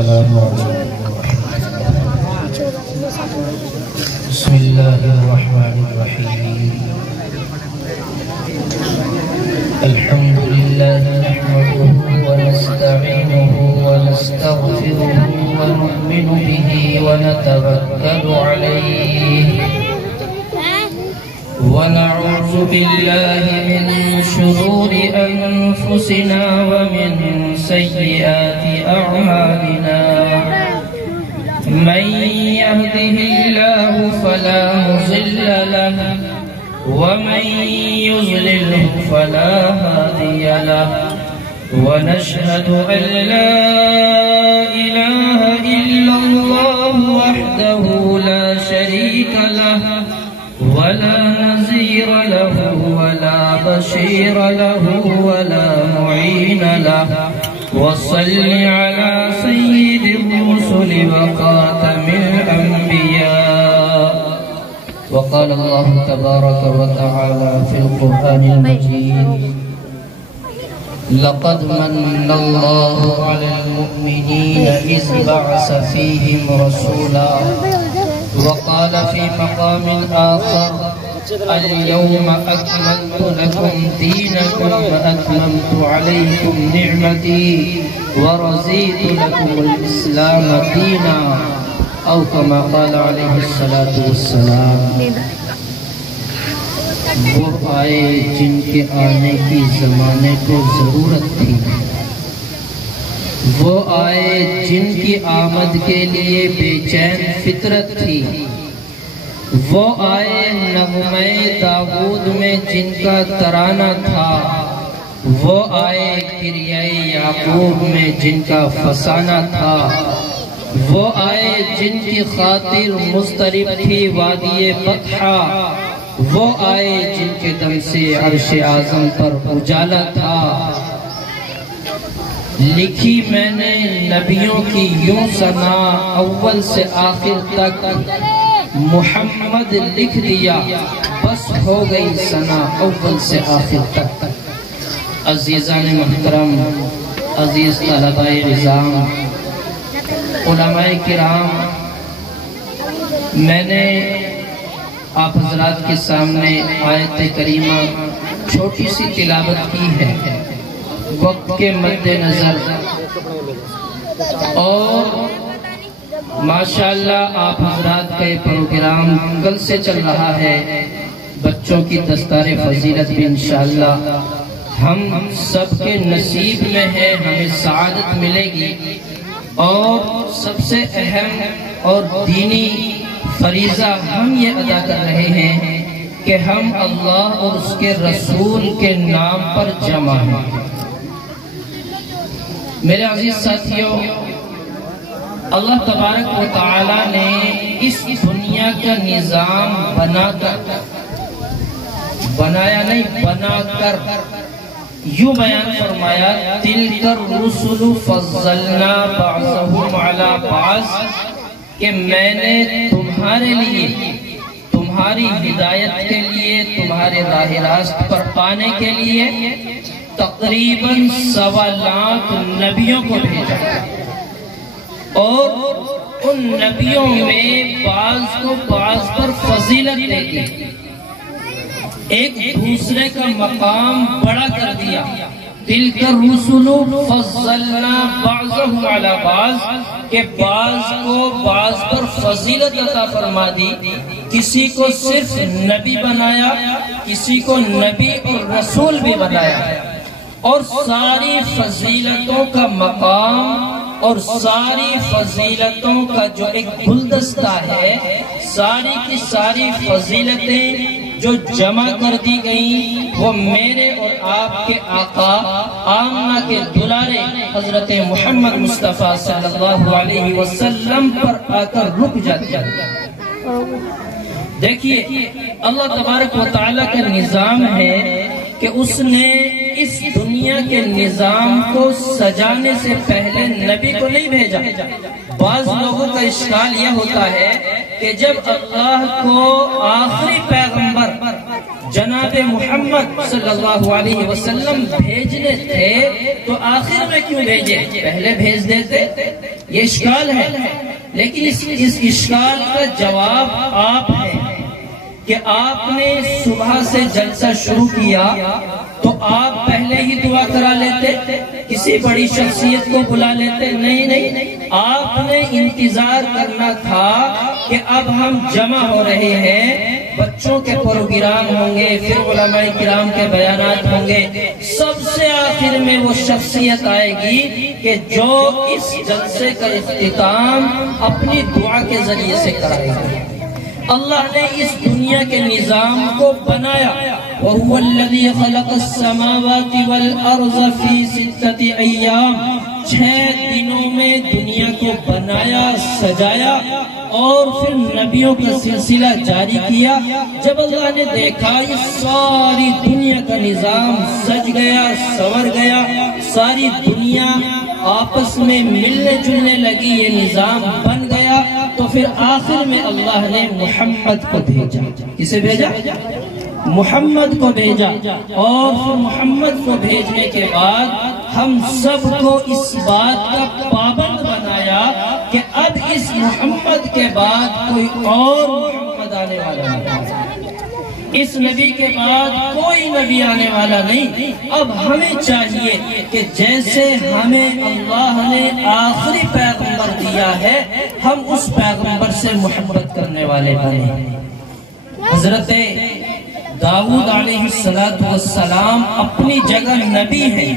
السلام علیکم بسم اللہ الرحمن الرحیم الحمد للہ نحمده ونستعینه ونستغفره ونؤمن به ونتوکل علیہ ونعوذ بالله من شرور أنفسنا ومن سيئات أعمالنا من يهده الله فلا مضل له ومن يضلله فلا هادي له ونشهد أن لا إله إلا الله وحده لا شريك له ولا نظير له ولا بشير له ولا معين له وصل على سيد الرسل وخاتم الأنبياء وقال الله تبارك وتعالى في القرآن المجيد لقد من الله على المؤمنين إذ بعث فيهم رسولا وقال في مقام آخر اليوم أكملت لكم دينكم وأتممت عليكم نعمتي ورضيت لكم الإسلام دينا أو كما قال عليه الصلاة والسلام وہ آئے جن کے آنے کی زمانے کو ضرورت تھی، وہ آئے جن کی آمد کے لیے بے چین فطرت تھی، وہ آئے نغمہ داود میں جن کا ترانہ تھا، وہ آئے کریہ یعقوب میں جن کا فسانہ تھا، وہ آئے جن کی خاطر مضطرب تھی وادی بطحا، وہ آئے جن کے دم سے عرش اعظم پر اجالا تھا۔ لکھی میں نے نبیوں کی یوں ثنا اول سے آخر تک، محمد لکھ دیا بس ہو گئی ثنا اول سے آخر تک۔ عزیزان محترم، عزیز طلبہ نظام، علماء کرام، میں نے آپ حضرات کے سامنے آیت کریمہ چھوٹی سی تلاوت کی ہے وقت کے مد نظر، اور ماشاءاللہ آپ حضرات کا یہ پروگرام کل سے چل رہا ہے، بچوں کی دستار فضیلت بھی انشاءاللہ ہم سب کے نصیب میں ہے، ہمیں سعادت ملے گی۔ اور سب سے اہم اور دینی فریضہ ہم یہ ادا کر رہے ہیں کہ ہم اللہ اور اس کے رسول کے نام پر جمع ہیں۔ میرے عزیز ساتھیوں، اللہ تبارک و تعالی نے اس دنیا کا نظام بنایا نہیں، بنا کر یوں بیان فرمایا تِلْكَ الرُّسُلُ فَضَّلْنَا بَعْضَهُمْ عَلَى بَعْضٍ، کہ میں نے تمہارے لیے، تمہاری ہدایت کے لیے، تمہارے راہ راست پر پانے کے لیے تقریباً 1.25 لاکھ نبیوں کو بھیجا، اور ان نبیوں میں بعض کو بعض پر فضیلت دے دی، ایک دوسرے کا مقام بڑا کر دیا۔ تِلْكَ الرُّسُلُ فَضَّلْنَا بَعْضَهُمْ عَلَى بَعْضٍ، کہ بعض کو بعض پر فضیلت عطا فرما دی، کسی کو صرف نبی بنایا، کسی کو نبی اور رسول بھی بنایا، اور ساری فضیلتوں کا مقام اور ساری فضیلتوں کا جو ایک گلدستہ ہے، ساری کی ساری فضیلتیں جو جمع کر دی گئیں، وہ میرے اور آپ کے آقا آمنہ کے دلارے حضرت محمد مصطفیٰ صلی اللہ علیہ وسلم پر آ کر رک جاتی ہے۔ دیکھیے اللہ تبارک و تعالیٰ کا نظام ہے کہ اس نے اس دنیا کے نظام کو سجانے سے پہلے نبی کو نہیں بھیجا۔ بعض لوگوں کا اشکال یہ ہوتا ہے کہ جب اللہ کو آخری پیغمبر جناب محمد صلی اللہ علیہ وسلم بھیجنے تھے تو آخر میں کیوں بھیجے، پہلے بھیج دیتے۔ یہ اشکال ہے، لیکن اس اشکال کا جواب آپ ہے کہ آپ نے صبح سے جلسہ شروع کیا تو آپ پہلے ہی دعا کرا لیتے، کسی بڑی شخصیت کو بلا لیتے؟ نہیں، آپ نے انتظار کرنا تھا کہ اب ہم جمع ہو رہے ہیں، بچوں کے پروگرام ہوں گے، پھر علماء کرام کے بیانات ہوں گے، سب سے آخر میں وہ شخصیت آئے گی کہ جو اس جلسے کا اختتام اپنی دعا کے ذریعے سے کرائے گا۔ اللہ نے اس دنیا کے نظام کو بنایا، وَهُوَ الَّذِي خَلَقَ السَّمَاوَاتِ وَالْأَرْضَ فِي سِتَّةِ أَيَّامٍ، 6 دنوں میں دنیا کو بنایا، سجایا اور پھر نبیوں کا سلسلہ جاری کیا۔ جب اللہ نے دیکھا یہ ساری دنیا کا نظام سج گیا، سور گیا، ساری دنیا آپس میں ملنے جلنے لگی، یہ نظام بن گیا، تو پھر آخر میں اللہ نے محمد کو بھیجا۔ کسے بھیجا؟ محمد کو بھیجا، اور پھر محمد کو بھیجنے کے بعد ہم سب کو اس بات کا پابند بنایا کہ اب اس محمد کے بعد کوئی اور محمد آنے والا نہیں، اس نبی کے بعد کوئی نبی آنے والا نہیں۔ اب ہمیں چاہیے کہ جیسے ہمیں اللہ نے آخری پیغمبر دیا ہے، ہم اس پیغمبر سے محبت کرنے والے بنیں۔ حضرت داؤد علیہ السلام اپنی جگہ نبی ہیں،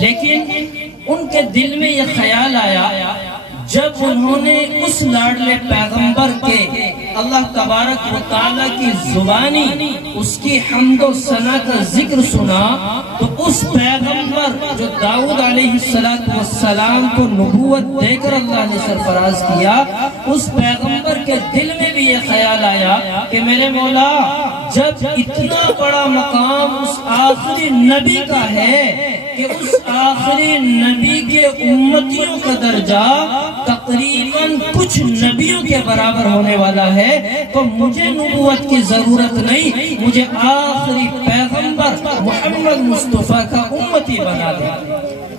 لیکن ان کے دل میں یہ خیال آیا جب انہوں نے اس لاڈلے پیغمبر کے اللہ تبارک و تعالیٰ کی زبانی اس کی حمد و ثنا کا ذکر سنا، تو اس پیغمبر جو داؤد علیہ السلام کو نبوت دے کر اللہ نے سرفراز کیا، اس پیغمبر کے دل میں بھی یہ خیال آیا کہ میرے مولا، جب اتنا بڑا مقام اس آخری نبی کا ہے کہ اس آخری نبی کے امتیوں کا درجہ تقریباً کچھ نبیوں کے برابر ہونے والا ہے، تو مجھے نبوت کی ضرورت نہیں، مجھے آخری پیغمبر محمد مصطفیٰ کا امتی بنا دے۔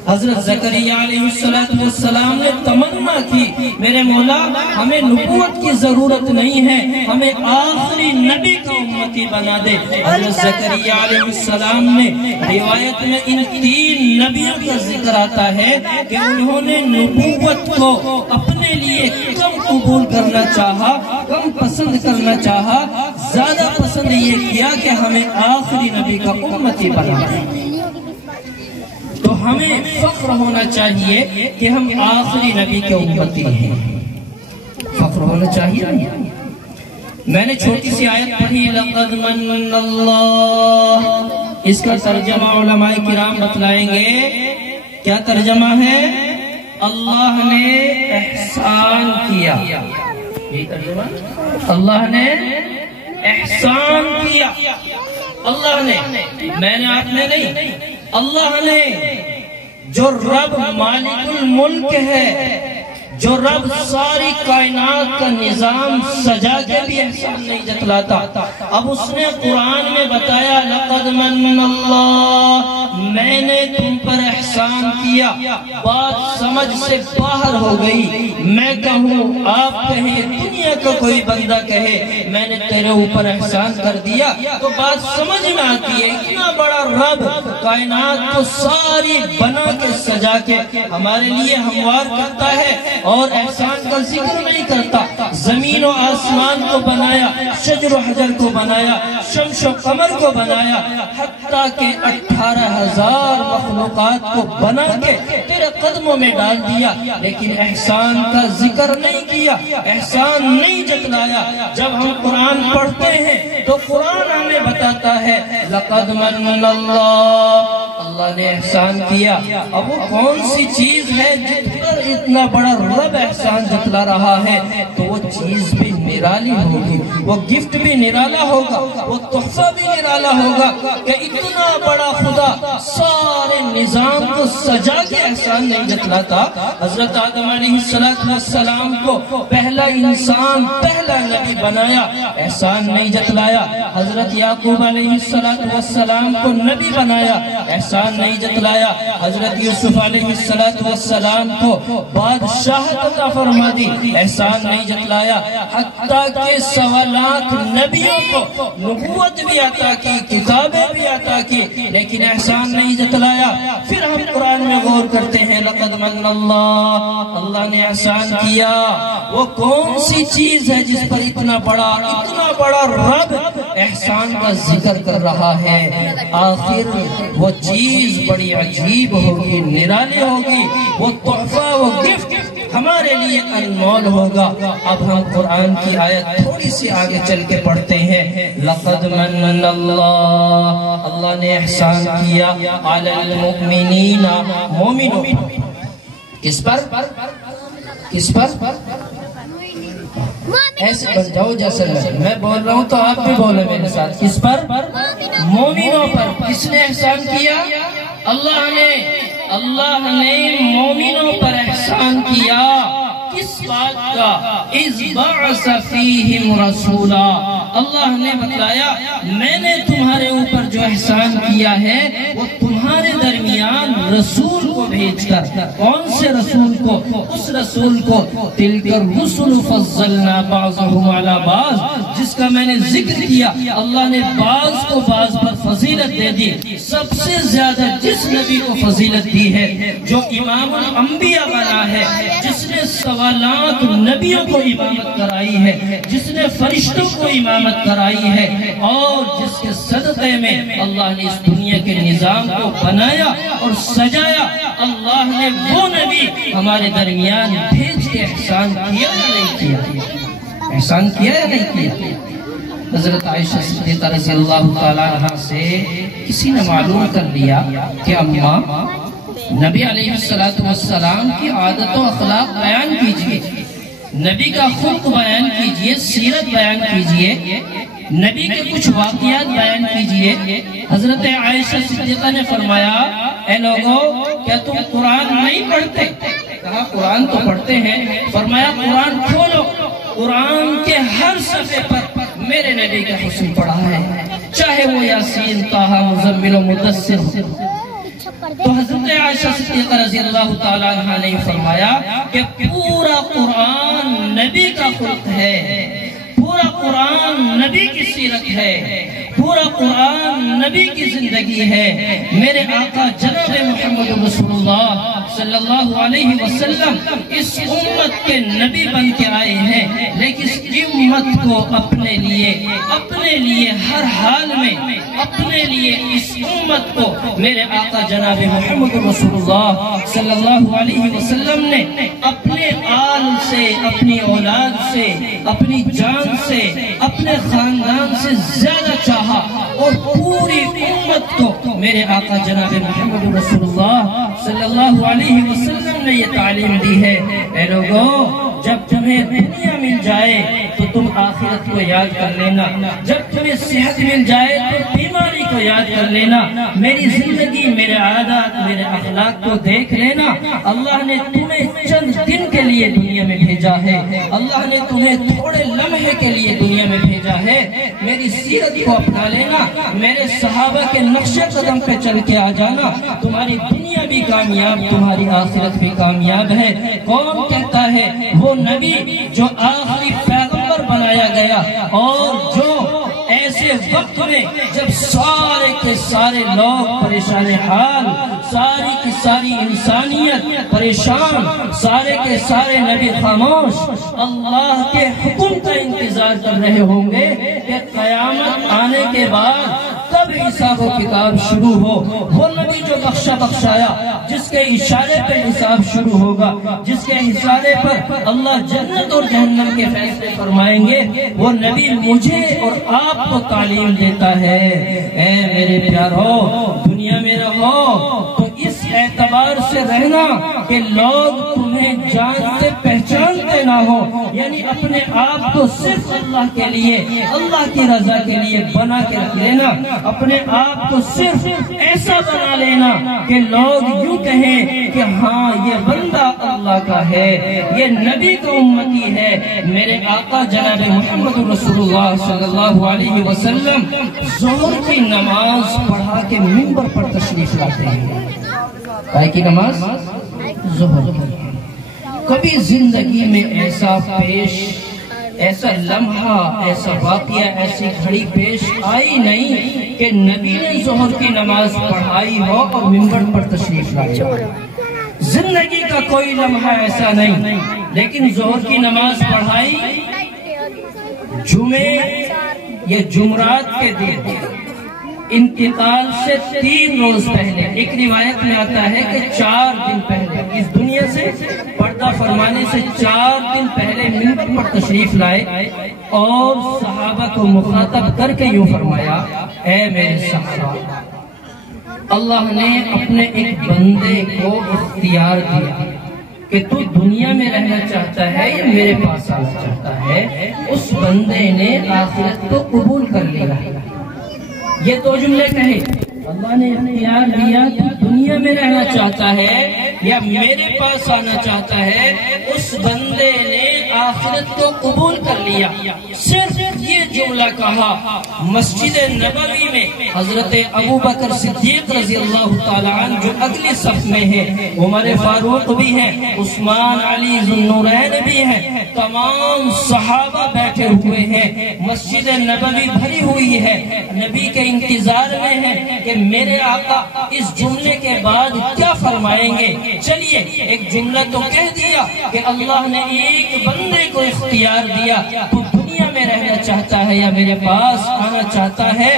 حضرت زکریا علیہ السلام نے تمنا کی، میرے مولا ہمیں نبوت کی ضرورت نہیں ہے، ہمیں آخری نبی کا امتی بنا دے۔ حضرت زکریا علیہ السلام نے، روایت میں ان 3 نبیوں کا ذکر آتا ہے کہ انہوں نے نبوت کو اپنے لیے کم قبول کرنا چاہا، کم پسند کرنا چاہا، زیادہ پسند یہ کیا کہ ہمیں آخری نبی کا امتی بنا دے۔ تو ہمیں فخر ہونا چاہیے کہ ہم آخری نبی کے امتی ہیں، فخر ہونا چاہیے۔ میں نے چھوٹی سی آیت پڑھی، لَقَدْ مَنَّ اللَّهُ، اس کا ترجمہ علماء کرام بتلائیں گے۔ کیا ترجمہ ہے؟ اللہ نے احسان کیا، یہ ترجمہ، اللہ نے احسان کیا، اللہ نے، میں نے، آپ نے نہیں، اللہ نے، جو رب مالک الملک ہے، جو رب ساری کائنات کا نظام سجا کے بھی احسان نہیں جتلاتا، اب اس نے قرآن میں بتایا لَقَدْ مَنَّ اللَّهُ، میں نے تم پر احسان کیا۔ بات سمجھ سے باہر ہو گئی، میں کہوں، آپ کہیں، دنیا کا کوئی بندہ کہے میں نے تیرے اوپر احسان کر دیا، تو بات سمجھ میں آتی ہے۔ اتنا بڑا رب کائنات کو ساری بنا کے سجا کے ہمارے لیے ہموار کرتا ہے اور احسان کا ذکر نہیں کرتا۔ زمین و آسمان کو بنایا، شجر و حجر کو بنایا، شمس و قمر کو بنایا، حتیٰ کہ 18,000 مخلوقات کو بنا کے تیرے قدموں میں ڈال دیا، لیکن احسان کا ذکر نہیں کیا، احسان نہیں جتلایا۔ جب ہم قرآن پڑھتے ہیں تو قرآن ہمیں بتاتا ہے لَقَدْ مَنَّ اللَّهُ، اللہ نے احسان کیا۔ اب وہ کون سی چیز ہے جس پر اتنا بڑا رب احسان جتلا رہا ہے؟ تو وہ چیز بھی نرالی ہوگی، وہ گفٹ بھی نرالا ہوگا، وہ تحفہ بھی نرالا ہوگا کہ اتنا بڑا خدا سارے نظام کو سجا کے احسان نہیں جتلاتا۔ حضرت آدم علیہ السلام کو پہلا انسان، پہلا نبی بنایا، احسان نہیں جتلایا۔ حضرت یعقوب علیہ السلام کو نبی بنایا، احسان احسان نہیں جتلایا. حضرت یوسف علیہ السلام کو بادشاہت عطا فرما دی, احسان نہیں جتلایا. حتیٰ کہ 1.25 لاکھ نبیوں کو نبوت بھی عطا کی, کتابیں بھی عطا کی, لیکن احسان نہیں جتلایا. پھر ہم قرآن میں غور کرتے ہیں, لقد من اللہ, اللہ نے احسان کیا. وہ کون سی چیز ہے جس پر اتنا بڑا رب احسان کا ذکر کر رہا ہے؟ آخر وہ چیز بڑی عجیب ہوگی, نرالی ہوگی, وہ تحفہ, وہ گفٹ ہمارے لیے انمول ہوگا. اب ہم قرآن کی آیت تھوڑی سی آگے چل کے پڑھتے ہیں. لقد من اللہ, اللہ نے احسان کیا علی المؤمنین, مومنوں. کس پر؟ کس پر؟ ایسے بن جاؤ جیسے میں بول رہا ہوں تو آپ بھی بولے میرے ساتھ. کس پر؟ مومنوں پر. کس نے احسان کیا؟ اللہ نے مومنوں پر احسان کیا. کس بات کا؟ اذ بعث فیہم رسولا, اللہ نے بتلایا میں نے تمہارے اوپر جو احسان کیا ہے وہ تمہارے درمیان رسول کو بھیج کر. کون سے رسول کو؟ اس رسول کو تلک الرسل فضلنا بعضهم علی بعض, جس کا میں نے ذکر کیا. اللہ نے بعض کو بعض پر فضیلت دے دی. سب سے زیادہ جس نبی کو فضیلت دی ہے, جو امام الانبیاء بنا ہے, جس نے 1.25 لاکھ نبیوں کو امامت کرائی ہے, جس نے فرشتوں کو امامت کرائی ہے, اور جس کے صدقے میں اللہ نے اس دنیا کے نظام کو بنایا اور سجایا. اللہ نے وہ نبی ہمارے درمیان بھیج کے احسان کیا یا نہیں کیا؟ احسان کیا یا نہیں کیا؟ حضرت عائشہ صدیقہ رضی اللہ تعالیٰ عنہ سے کسی نے معلوم کر لیا کہ اماں, نبی علیہ السلام کی عادت و اخلاق بیان کیجئے, نبی کا خلق بیان کیجئے, سیرت بیان کیجئے, نبی کے کچھ واقعات بیان کیجئے. حضرت عائشہ صدیقہ نے فرمایا, اے لوگو, کیا تم قرآن نہیں پڑھتے؟ کہا قرآن تو پڑھتے ہیں. فرمایا قرآن کھولو, قرآن کے ہر صفحے پر میرے نبی کا حسن پڑھا ہے, چاہے وہ یاسین, طٰہٰ, مزمل و مدثر ہو. تو حضرت عائشہ صدیقہ رضی اللہ تعالیٰ عنہ نے فرمایا کہ پورا قرآن نبی کا خلق ہے, پورا قرآن نبی کی سیرت ہے, پورا قرآن نبی کی زندگی ہے. میرے آقا جناب محمد رسول اللہ صلی اللہ علیہ وسلم اس امت کے نبی بن کے آئے ہیں, لیکن اس امت کو اپنے لیے ہر حال میں, اپنے لیے اس امت کو میرے آقا جناب محمد رسول اللہ صلی اللہ علیہ وسلم نے اپنے آل سے, اپنی اولاد سے, اپنی جان سے, اپنے خاندان سے زیادہ چاہا, اور پوری امت کو میرے آقا جناب محمد رسول اللہ صلی اللہ علیہ وسلم نے یہ تعلیم دی ہے. اے لوگو, جب تمہیں دنیا مل جائے تو تم آخرت کو یاد کر لینا, جب تمہیں صحت مل جائے تو بیماری کو یاد کر لینا, میری زندگی, میرے عادات, میرے اخلاق کو دیکھ لینا. اللہ نے تمہیں چند دن کے لیے دنیا میں بھیجا ہے, اللہ نے تمہیں تھوڑے لمحے کے لیے دنیا میں بھیجا ہے. میری سیرت کو اپنا لینا, میرے صحابہ کے نقش قدم پہ چل کے آ جانا. تمہاری دنیا بھی کامیاب, تمہاری آخرت بھی کامیاب ہے. کون کہتا ہے؟ وہ نبی جو آخری پیغمبر بنایا گیا, اور جو ایسے وقت میں جب سارے کے سارے لوگ پریشان حال, ساری کی ساری انسانیت پریشان, سارے کے سارے نبی خاموش, اللہ کے حکم کا انتظار کر رہے ہوں گے کہ قیامت آنے کے بعد کب حساب و کتاب شروع ہو. وہ نبی جو بخشایا, جس کے اشارے پہ حساب شروع ہوگا, جس کے اشارے پر اللہ جنت اور جہنم کے فیصلے فرمائیں گے, وہ نبی مجھے اور آپ کو تعلیم دیتا ہے. اے میرے پیارو, دنیا میں رہو تو اس اعتبار اعتبار سے رہنا کہ لوگ تمہیں جانتے پہچانتے نہ ہو، یعنی اپنے آپ کو صرف اللہ کے لیے، اللہ کی رضا کے لیے بنا کے رکھ لینا، اپنے آپ کو صرف ایسا بنا لینا کہ لوگ یوں کہیں کہ ہاں یہ بندہ اللہ کا ہے، یہ نبی کا امتی ہے۔ میرے آقا جناب محمد رسول اللہ صلی اللہ علیہ وسلم ظہر کی نماز پڑھا کے منبر پر تشریف لاتے ہیں۔ کائے کی نماز؟ ظہر کی۔ کبھی زندگی میں ایسا لمحہ، ایسا واقعہ، ایسی گھڑی پیش آئی نہیں کہ نبی نے ظہر کی نماز پڑھائی ہو اور منبر پر تشریف لائی ہو۔ زندگی کا کوئی لمحہ ایسا نہیں، لیکن ظہر کی نماز پڑھائی جمعے یا جمعرات کے دن انتقال سے 3 روز پہلے، ایک روایت میں آتا ہے کہ 4 دن پہلے، اس دنیا سے پردہ فرمانے سے 4 دن پہلے منبر پر تشریف لائے اور صحابہ کو مخاطب کر کے یوں فرمایا، اے میرے صحابہ، اللہ نے اپنے ایک بندے کو اختیار دیا کہ تو دنیا میں رہنا چاہتا ہے یا میرے پاس آنا چاہتا ہے۔ اس بندے نے آخرت کو قبول کر لیا۔ یہ دو جملے کہے، اللہ نے اختیار دیا تو دنیا میں رہنا چاہتا ہے یا میرے پاس آنا چاہتا ہے، اس بندے نے آخرت کو قبول کر لیا۔ صرف یہ جملہ کہا، مسجد نبوی میں حضرت ابوبکر صدیق رضی اللہ تعالیٰ عنہ جو اگلی صف میں ہے، عمر فاروق بھی ہیں، عثمان علی ذو النورین بھی ہیں، تمام صحابہ بیٹھے ہوئے ہیں، مسجد نبوی بھری ہوئی ہے، نبی کے انتظار میں ہیں کہ میرے آقا اس جملے کے بعد کیا فرمائیں گے۔ چلیے ایک جملہ تو کہہ دیا کہ اللہ نے ایک بندے کو اختیار دیا، تو دنیا میں رہنا چاہتا ہے یا میرے پاس آنا چاہتا ہے۔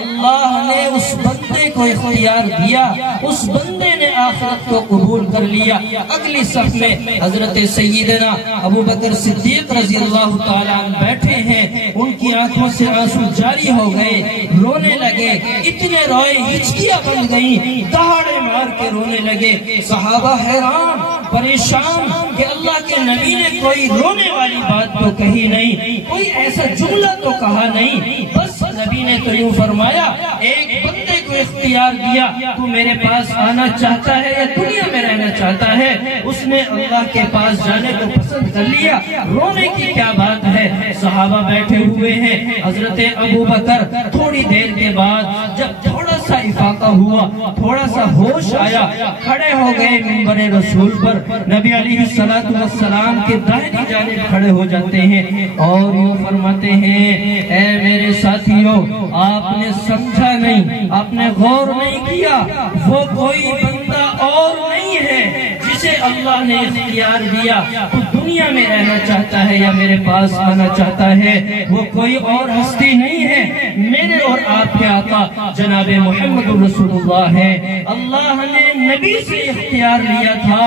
اللہ نے اس بندے کو اختیار دیا، اس بندے نے آخرت کو قبول کر لیا۔ اگلی صف میں حضرت سیدنا ابوبکر صدیق رضی اللہ تعالیٰ عنہ بیٹھے ہیں، ان کی آنکھوں سے آنسو جاری ہو گئے، رونے لگے، اتنے روئے ہچکیاں بن گئیں، دہاڑے مار کے رونے لگے۔ صحابہ حیران پریشان کہ اللہ کے نبی نے کوئی رونے والی بات تو کہی نہیں، کوئی ایسا جملہ تو کہا نہیں، بس نبی نے تو یوں فرمایا، ایک بندے کو اختیار دیا، تو میرے پاس آنا چاہتا ہے یا دنیا میں رہنا چاہتا ہے۔ اس نے اللہ کے پاس جانے کو پسند کر لیا، رونے کی کیا بات ہے۔ صحابہ بیٹھے ہوئے ہیں، حضرت ابوبکر تھوڑی دیر کے بعد جب تھوڑا سا افاقہ ہوا، تھوڑا سا ہوش آیا، کھڑے ہو گئے منبر رسول پر، نبی علیہ السلام کے دائیں جانب کھڑے ہو جاتے ہیں اور یوں فرماتے ہیں، اے میرے ساتھیوں، آپ نے سمجھا نہیں، آپ نے غور نہیں کیا، وہ کوئی بندہ اور نہیں ہے جسے اللہ نے اختیار دیا، تو دنیا میں رہنا چاہتا ہے یا میرے پاس آنا چاہتا ہے، وہ کوئی اور ہستی نہیں ہے، میرے اور آپ کے آقا جناب محمد رسول اللہ ہے۔ اللہ نے نبی سے اختیار لیا تھا،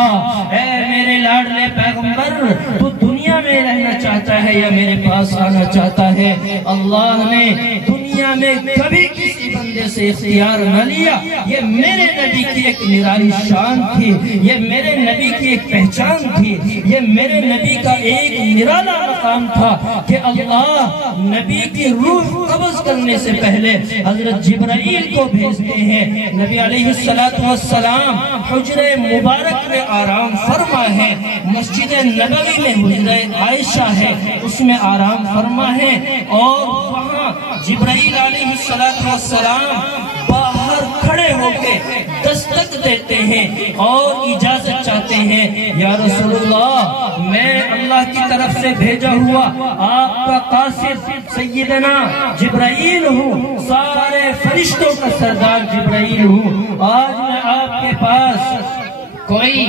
اے میرے لاڈلے پیغمبر، تو دنیا میں رہنا چاہتا ہے یا میرے پاس آنا چاہتا ہے۔ اللہ نے دنیا میں کبھی کسی بندے سے اختیار نہ لیا، یہ میرے نبی کی ایک نرالی شان تھی، یہ میرے نبی کی ایک پہچان تھی، یہ میرے نبی کا ایک نرالا مقام تھا کہ اللہ نبی کی روح قبض کرنے سے پہلے حضرت جبرائیل کو بھیجتے ہیں۔ نبی علیہ السلام حجرہ مبارک میں آرام فرما ہے، مسجد نبوی میں حجرہ عائشہ ہے، اس میں آرام فرما ہے، اور وہاں جبرائیل علیہ السلام باہر کھڑے ہو کے دستک دیتے ہیں اور اجازت چاہتے ہیں، یا رسول اللہ، میں اللہ کی طرف سے بھیجا ہوا آپ کا قاصد سیدنا جبرائیل ہوں، سارے فرشتوں کا سردار جبرائیل ہوں، آج میں آپ کے پاس کوئی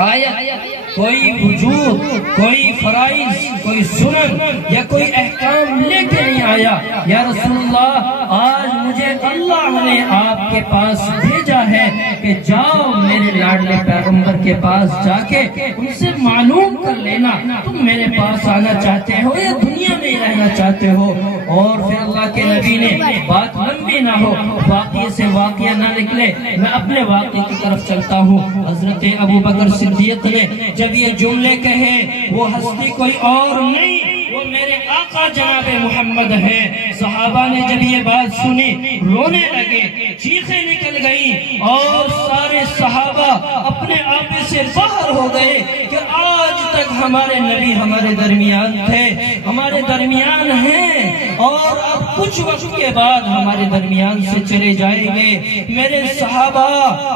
آیت، کوئی وجود، کوئی فرائض، کوئی سنن یا کوئی احکام لے کے نہیں آیا۔ یا رسول اللہ آج مجھے اللہ نے آپ کے پاس بھیجا ہے کہ جاؤ میرے لاڈلے پیغمبر کے پاس جا کے ان سے معلوم کر لینا تم میرے پاس آنا چاہتے ہو یا دنیا میں رہنا چاہتے ہو۔ اور پھر اللہ کے نبی نے بات لمبی نہ ہو، واقعے سے واقعہ نہ نکلے، میں اپنے واقعے کی طرف چلتا ہوں۔ حضرت ابو بکر صدیق نے جب یہ جملے کہے، وہ ہستی کوئی اور نہیں، وہ میرے آقا جناب محمد ہے۔ صحابہ نے جب یہ بات سنی رونے لگے، چیخیں نکل گئیں اور سارے صحابہ اپنے آپے سے باہر ہو گئے کہ آج تک ہمارے نبی ہمارے درمیان تھے، ہمارے درمیان ہیں اور اب کچھ وقت کے بعد ہمارے درمیان سے چلے جائیں گے۔ میرے صحابہ،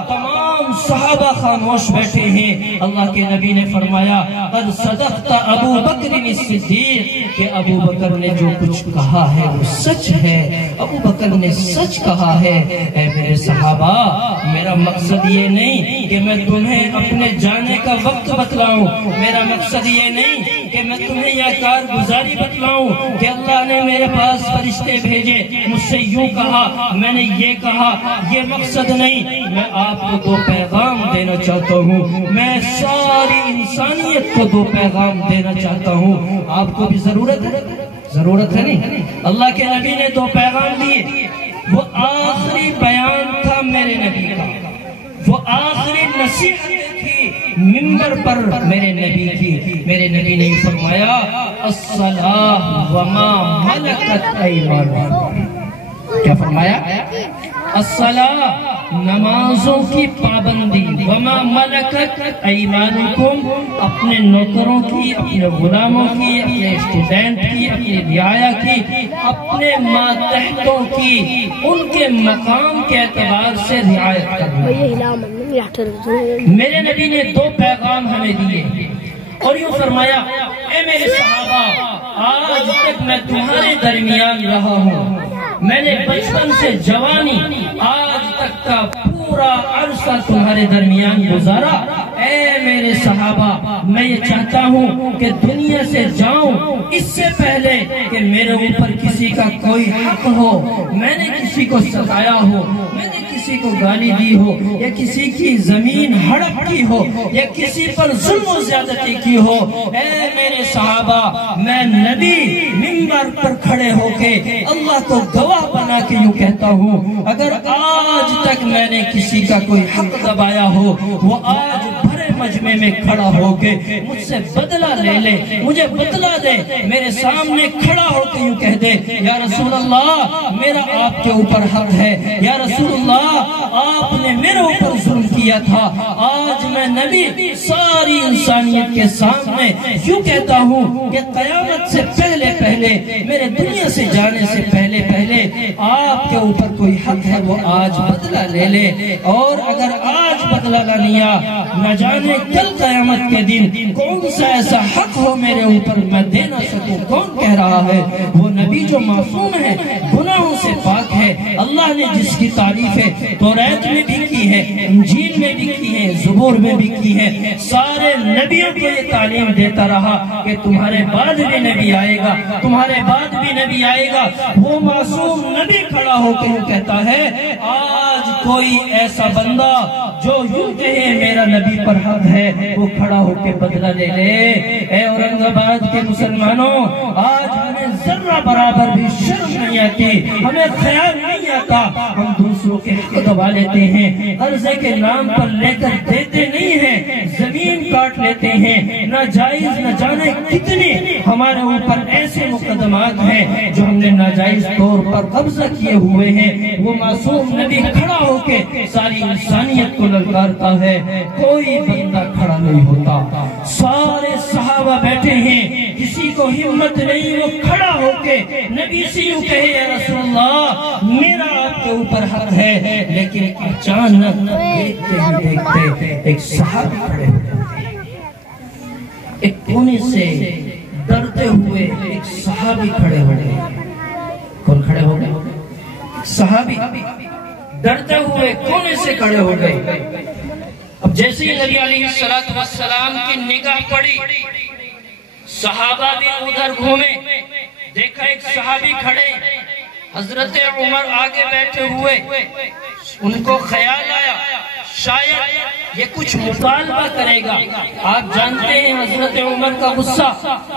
تمام صحابہ خاموش بیٹھے ہیں۔ اللہ کے نبی نے فرمایا قد صدقت ابو بکر الصدیق، کہ ابو بکر نے جو کچھ کہا ہے وہ سچ ہے، ابو بکر نے سچ کہا ہے۔ اے میرے صحابہ، میرا مقصد یہ نہیں کہ میں تمہیں اپنے جانے کا وقت بتلاؤں، میرا مقصد یہ نہیں کہ میں تمہیں یہ کارگزاری بتلاؤں کہ اللہ نے میرے پاس فرشتے بھیجے، مجھ سے یوں کہا، میں نے یہ کہا، یہ مقصد نہیں۔ میں آپ کو دو پیغام دینا چاہتا ہوں، میں ساری انسانیت کو دو پیغام دینا چاہتا ہوں۔ آپ کو بھی ضرورت ہے نہیں؟ اللہ کے نبی نے دو پیغام دیے، وہ آخری بیان تھا میرے نبی کا، وہ آخری نصیحت تھی منبر پر میرے نبی کی۔ میرے نبی نے فرمایا الصلاۃ وما ملکت ایمانکم، کیا فرمایا؟ الصلاۃ، نمازوں کی پابندی، وما ملکت ایمانکم، اپنے نوکروں کی، اپنے غلاموں کی، اپنے اسٹوڈنٹ کی، اپنی رعایا کی، اپنے ماتحتوں کی، ان کے مقام کے اعتبار سے رعایت کرنا۔ میرے نبی نے دو پیغام ہمیں دیے اور یوں فرمایا اے میرے صحابہ، آج تک میں تمہارے درمیان رہا ہوں، میں نے بچپن سے جوانی آج تک کا پورا عرصہ تمہارے درمیان گزارا۔ اے میرے صحابہ، میں یہ چاہتا ہوں کہ دنیا سے جاؤں اس سے پہلے کہ میرے اوپر کسی کا کوئی حق ہو، میں نے کسی کو ستایا ہو، میں نے کسی کو گالی دی ہو، یا کسی کی زمین ہڑپ کی ہو، یا کسی پر ظلم و زیادتی کی ہو۔ اے میرے صحابہ، میں نبی منبر پر کھڑے ہو کے اللہ کو گواہ بنا کے یوں کہتا ہوں، اگر آج تک میں نے کسی کا کوئی حق دبایا ہو، وہ آج بھرے مجمع میں کھڑا ہو کے مجھ سے بدلہ لے لے، مجھے بدلہ دے، میرے سامنے کھڑا ہو کے یوں کہہ دے یا رسول اللہ میرا آپ کے اوپر حق ہے، یا رسول اللہ آپ نے میرے اوپر ظلم کیا تھا۔ آج میں نبی ساری انسانیت کے سامنے یوں کہتا ہوں کہ قیامت سے پہلے پہلے، میرے دنیا سے جانے سے پہلے پہلے آپ کے اوپر کوئی حق ہے، وہ آج بدلہ لے لے، اور اگر آج بدلہ نہ لیا، نہ جانے کل قیامت کے دن کون سا ایسا حق ہو میرے اوپر میں دے نہ سکوں۔ کون کہہ رہا ہے؟ وہ نبی جو معصوم ہے، گناہوں سے پاک ہے، اللہ نے جس کی تعریفیں توریت میں بھی کی ہے، انجیل میں بھی کی ہے، زبور میں بھی کی ہے، سارے نبیوں کو یہ تعلیم دیتا رہا کہ تمہارے بعد بھی نبی آئے گا، تمہارے بعد بھی نبی آئے گا۔ وہ معصوم نبی کھڑا ہو کے کہتا ہے آج کوئی ایسا بندہ جو یوں کہے میرا نبی پر حق ہے، وہ کھڑا ہو کے بدلہ لے لے۔ اے اورنگ آباد کے مسلمانوں، آج ہمیں ذرہ برابر بھی شرم نہیں آتی، ہمیں خیال نہیں آتا، ہم دوسروں کے حق دبا لیتے ہیں، قرضے کے نام پر لے کر دیتے نہیں ہیں، زمین کاٹ لیتے ہیں، ناجائز نہ جانے کتنے ہمارے اوپر ایسے مقدمات ہیں جو ہم نے ناجائز طور پر قبضہ کیے ہوئے ہیں۔ وہ معصوم نبی کھڑا ہو کے ساری انسانیت کو للکارتا ہے، کوئی بندہ کھڑا نہیں ہوتا، سارے صحابہ بیٹھے ہیں، کسی کو ہمت نہیں، وہ کھڑا ہو کے نبی سے یوں کہے یا رسول اللہ میرا آپ کے اوپر حق ہے، لیکن اچانک دیکھتے ہی دیکھتے ایک صحابی کھڑے ہو گئے، ایک کونے سے ڈرتے ہوئے ایک صحابی کھڑے ہو گئے۔ کون کھڑے ہو گئے؟ صحابی ڈرتے ہوئے کونے سے کھڑے ہو گئے۔ اب جیسے ہی نبی علیہ السلام کی نگاہ پڑی، صحابہ بھی ادھر گھومے، دیکھا ایک صحابی کھڑے، حضرت عمر آگے بیٹھے ہوئے، ان کو خیال آیا شاید یہ کچھ مطالبہ کرے گا۔ آپ جانتے ہیں حضرت عمر کا غصہ،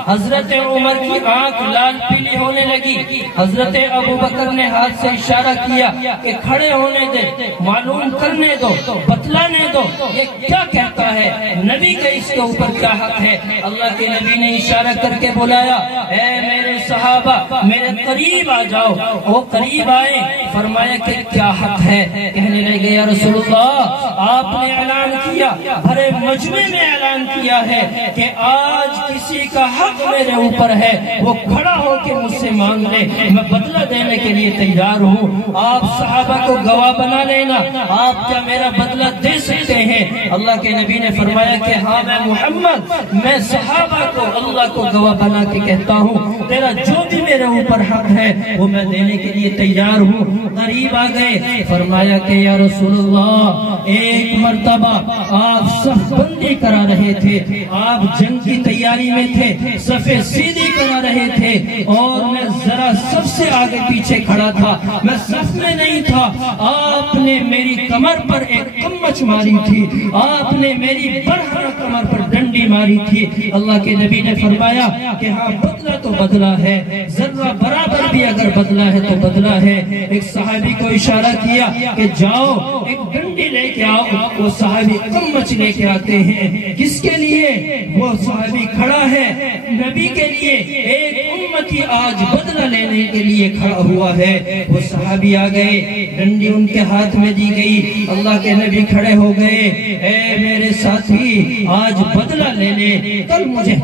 حضرت عمر کی آنکھ لال پیلی ہونے لگی۔ حضرت ابوبکر نے ہاتھ سے اشارہ کیا کہ کھڑے ہونے دے، معلوم کرنے دو، بتلانے دو یہ کیا کہتا ہے، نبی کا اس کے اوپر کیا حق ہے۔ اللہ کے نبی نے اشارہ کر کے بلایا، اے میرے صحابہ میرے قریب آ جاؤ۔ وہ قریب آئے، فرمایا کہ کیا حق ہے؟ کہنے لگے یا رسول اللہ آپ نے اعلان کیا، بھرے مجمع میں اعلان کیا ہے کہ آج کسی کا حق میرے اوپر ہے، وہ کھڑا ہو کے مجھ سے مانگ لے، میں بدلہ دینے کے لیے تیار ہوں۔ آپ صحابہ کو گواہ بنا لینا، آپ کیا میرا بدلہ دے سکتے ہیں؟ اللہ کے نبی نے فرمایا کہ ہاں میں محمد، میں صحابہ کو اللہ کو گواہ بنا کے کہتا ہوں تیرا جو بھی میرے اوپر حق ہے وہ میں دینے کے لیے تیار ہوں۔ قریب آ گئے، فرمایا کہ یا رسول اللہ ایک مرتبہ آپ صف بندی کرا رہے تھے، آپ جنگ کی تیاری میں تھے، صفیں سیدھی کرا رہے تھے اور میں ذرا سب سے آگے پیچھے کھڑا تھا، میں صف میں نہیں تھا، آپ نے میری کمر پر ایک کمچ ماری تھی، آپ نے میری برہنہ کمر پر ڈنڈی ماری تھی۔ اللہ کے نبی نے فرمایا کہ ہاں بدلہ تو بدلہ ہے، ذرہ برابر بھی اگر بدلہ ہے تو بدلہ ہے۔ ایک صحابی کو اشارہ کیا کہ جاؤ ایک ڈنڈی لے کے آؤ، وہ صحابی کمچ لے کے آتے ہیں۔ کس کے لیے؟ وہ صحابی کھڑا ہے نبی کے لیے، ایک امتی آج بدلہ لینے کے لیے کھڑا ہوا ہے۔ وہ صحابی آ گئے، ڈنڈی ان کے ہاتھ میں دی گئی، اللہ کے نبی کھڑے ہو گئے، اے میرے ساتھی آج بدلہ لے لے، کل مجھے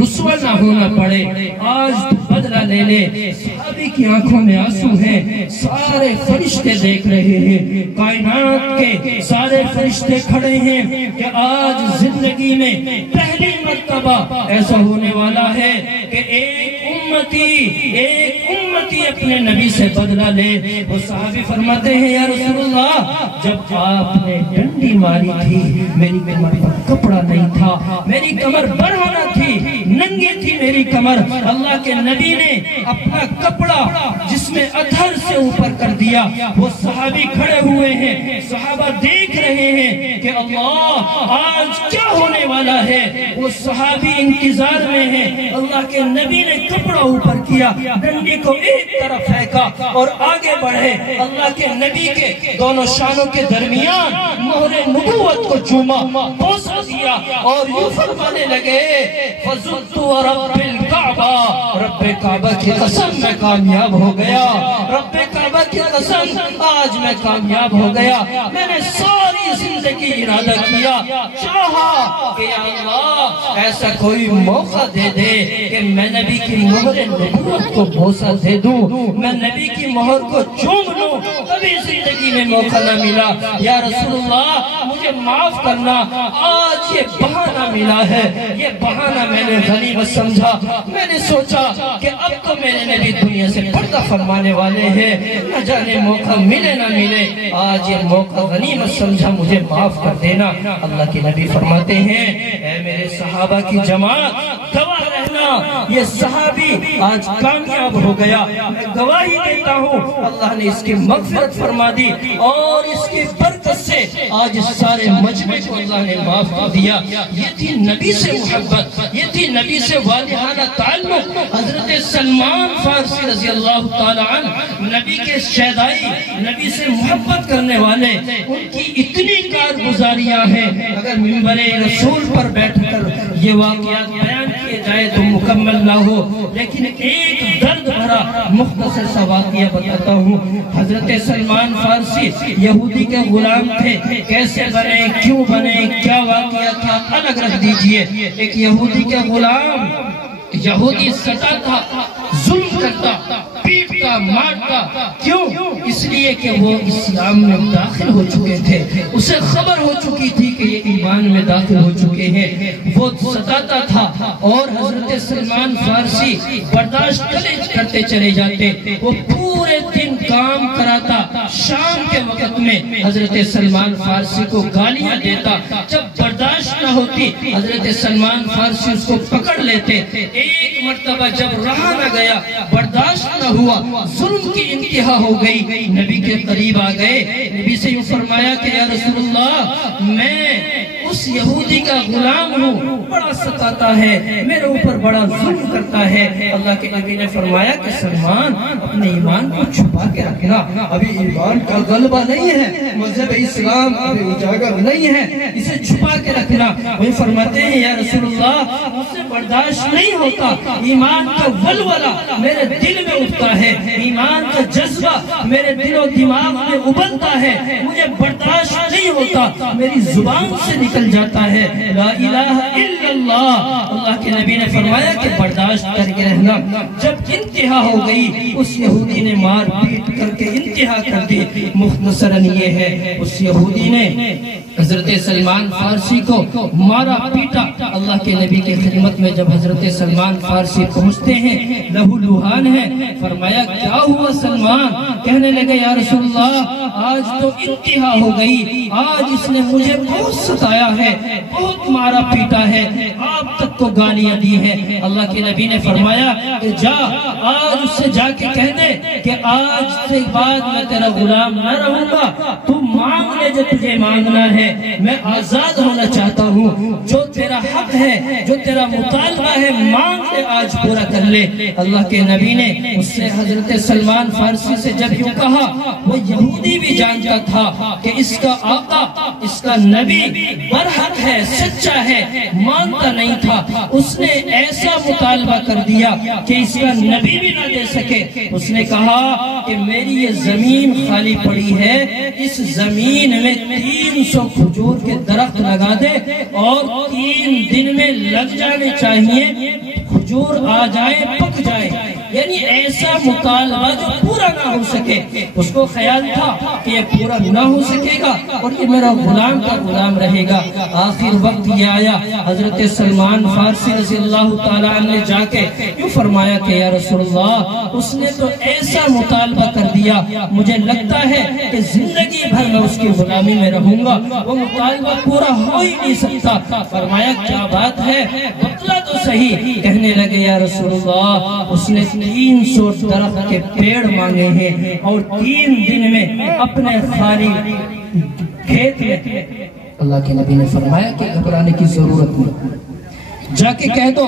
رسوا نہ ہونا پڑے، آج تو بدلہ لے لے۔ صحابی کی آنکھوں میں آنسو ہیں، سارے فرشتے دیکھ رہے ہیں، کائنات کے سارے فرشتے کھڑے ہیں کہ آج زندگی میں پہلی مرتبہ ایسا ہونے والا ہے کہ ایک امتی اپنے نبی سے بدلہ لے۔ وہ صحابی فرماتے ہیں یا رسول اللہ جب آپ نے ڈنڈی ماری تھی میری کمر پر کپڑا نہیں تھا، میری کمر برہنہ تھی، ننگی تھی میری کمر، اللہ کے نبی نے اپنا کپڑا جس میں ادھر سے اوپر کر دیا۔ وہ صحابی کھڑے ہوئے ہیں، صحابہ دیکھ رہے ہیں کہ اللہ آج کیا ہونے والا ہے۔ وہ صحابی انتظار میں ہیں، اللہ کے نبی نے کپڑا اوپر کیا، ڈنڈی کو ایک طرف پھینکا اور آگے بڑھے، اللہ کے نبی کے دونوں شانوں کے درمیان مہر نبوت کو چوما، بوسہ دیا اور یوں فرمانے لگے فَزُلْتُ وَرَبِّ الْكَعْبَةِ، رب کعبہ کی قسم میں کامیاب ہو گیا، رب کعبہ کی قسم آج میں کامیاب ہو گیا۔ میں نے ساری زندگی ارادہ کیا، چاہا کہ یا اللہ ایسا کوئی موقع دے دے کہ میں نبی کی مہر نبوت کو بوسہ دے دوں، میں نبی کی مہر کو چوم لوں، کبھی زندگی میں موقع نہ ملا۔ یا رسول اللہ مجھے معاف کرنا، آج یہ بہانہ ملا ہے، یہ بہانہ میں نے غنیمت سمجھا، میں نے سوچا کہ اب تو میرے نبی دنیا سے پردہ فرمانے والے ہیں، نہ جانے موقع ملے نہ ملے، آج یہ موقع غنیمت سمجھا، مجھے معاف کر دینا۔ اللہ کے نبی فرماتے ہیں اے میرے صحابہ کی جماعت گواہ رہنا، یہ صحابی آج کامیاب ہو گیا، میں گواہی دیتا ہوں اللہ نے اس کی مغفرت فرما دی اور اس کی برکت سے آج سارے مجمع کو اللہ نے معاف کر دیا۔ یہ تھی نبی سے محبت، یہ تھی نبی سے والہانہ تعلق۔ حضرت سلمان فارسی رضی اللہ تعالی عنہ نبی کے شیدائی، نبی سے محبت کرنے والے، ان کی اتنی کارگزاریاں ہیں، اگر منبر رسول پر بیٹھ کر یہ واقعات بیان کیے جائے تو مکمل نہ ہو، لیکن ایک درد بھرا مختصر سا واقعہ بتاتا ہوں۔ حضرت سلمان فارسی یہودی کے غلام تھے، کیسے بنے، کیوں بنے، کیا واقعہ تھا الگ رکھ دیجئے۔ ایک یہودی کے غلام، یہودی ستا تھا، ظلم کرتا، پیٹتا پیٹتا مارتا. کیوں؟ اس لیے کہ وہ اسلام میں داخل ہو چکے تھے. اسے خبر ہو چکی تھی کہ یہ ایمان میں داخل ہو چکے ہیں. وہ ستاتا تھا اور حضرت سلمان فارسی برداشت کرتے چلے جاتے. وہ پورے دن کام کراتا. شام کے وقت میں حضرت سلمان فارسی کو گالیاں دیتا. جب برداشت نہ ہوتی حضرت سلمان فارسی اس کو پکڑ لیتے. ایک مرتبہ جب رہا نہ گیا، برداشت نہ ہوا، ظلم کی انتہا ہو گئی، نبی کے قریب آ گئے. نبی سے یوں فرمایا کہ یا رسول اللہ، میں اس یہودی کا غلام ہوں، بڑا ستاتا ہے، میرے اوپر بڑا ظلم کرتا ہے. اللہ کے نبی نے فرمایا کہ سلمان، اپنے ایمان کو چھپا کے رکھنا، ابھی ایمان کا غلبہ نہیں ہے، مذہب اسلام ابھی اجاگر نہیں ہے، اسے چھپا کے رکھنا. وہ فرماتے ہیں یا رسول اللہ، مجھ سے برداشت نہیں ہوتا، ایمان کا ولولہ میرے دل میں اٹھتا ہے، ایمان کا جذبہ میرے دل و دماغ میں ابلتا ہے، مجھے برداشت نہیں ہوتا، میری زبان سے نکل جاتا ہے لا الہ الا اللہ. اللہ کے نبی نے فرمایا کہ برداشت کر کے رہنا. جب انتہا ہو گئی، اس یہودی نے مار پیٹ کر کے انتہا کر دی. مختصراً یہ ہے، اس یہودی نے حضرت سلمان فارسی کو مارا پیٹا. اللہ کے نبی کی خدمت میں جب حضرت سلمان فارسی پہنچتے ہیں، لہو لوہان ہے. فرمایا کیا ہوا سلمان؟ کہنے لگے یا رسول اللہ، آج تو انتہا ہو گئی، آج اس نے مجھے بہت ستایا ہے، بہت مارا پیٹا ہے، آپ تک کو گالیاں دی ہیں. اللہ کے نبی نے فرمایا کہ جا، آج اس سے جا کے کہہ دے کہ آج سے بعد میں تیرا غلام نہ رہوں گا، تو مانگ لے جو تجھے مانگنا ہے، میں آزاد ہونا چاہتا ہوں، جو تیرا حق ہے، جو تیرا مطالبہ ہے، مانگ لے، آج پورا کر لے. اللہ کے نبی نے اس سے حضرت سلمان فارسی سے جب یوں کہا، وہ یہودی بھی جانتا تھا کہ اس کا آقا، اس کا نبی برحق ہے، سچا ہے، مانتا نہیں تھا. اس نے ایسا مطالبہ کر دیا کہ اس کا نبی بھی نہ دے سکے. اس نے کہا کہ میری یہ زمین خالی پڑی ہے، اس زمین میں 300 کھجور کے درخت لگا دے اور 3 دن میں لگ جانے چاہیے، کھجور آ جائے، پک جائے. یعنی ایسا مطالبہ جو پورا نہ ہو سکے. اس کو خیال تھا کہ یہ پورا نہ ہو سکے گا اور یہ میرا غلام کا غلام رہے گا. آخر وقت یہ آیا، حضرت سلمان فارسی رضی اللہ تعالیٰ عنہ نے جا کے یوں فرمایا کہ یا رسول اللہ، اس نے تو ایسا مطالبہ کر دیا، مجھے لگتا ہے کہ زندگی بھر میں اس کی غلامی میں رہوں گا، وہ مطالبہ پورا ہو ہی نہیں سکتا. فرمایا کیا بات ہے، بتلا تو صحیح. کہنے لگے یا رسول اللہ، اس نے 300 درخت کے پیڑ مانگے ہیں اور 3 دن میں اپنے خالی کھیت میں. اللہ کے نبی نے فرمایا کہ گھبرانے کی ضرورت نہیں، جا کے کہہ دو